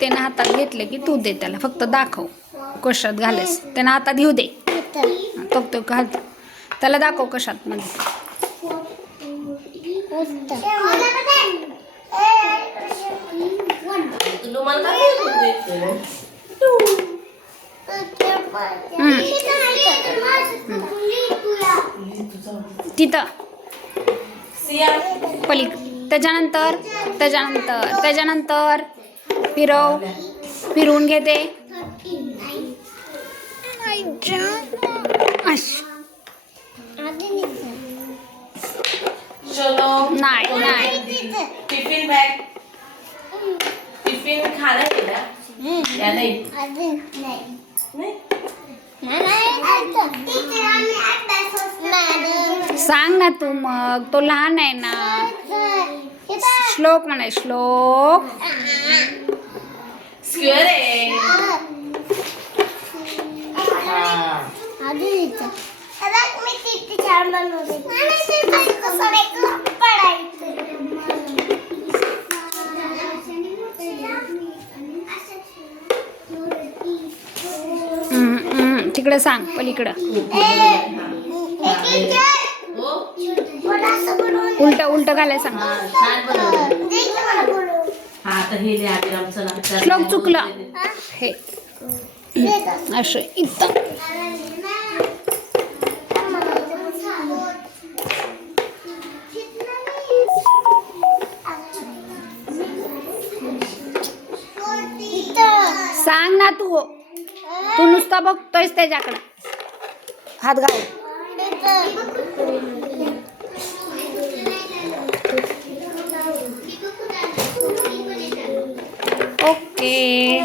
त्यानं हातात घेतलं की तू दे त्याला, फक्त दाखव कशात घालायस. त्यानं हातात घेऊ दे, तो घालतो त्याला, दाखव कशात मध्ये. तिथं पलीक त्याच्यानंतर त्याच्यानंतर त्याच्यानंतर फिरवून घेते. नाही नाही टिफिन बॅग, टिफिन खाना गेला या नाही सांग ना तू, मग तो लहान आहे ना. श्लोक म्हणाय, श्लोक. स्क्वेअर आहे. तिकडे सांग पलीकडं. उलट उलट घालाय सांग. श्लोक चुकलं हे असं इथं. सांग ना तू, तू नुसता बघतोयस त्याच्याकडे, हात घाल. ओके.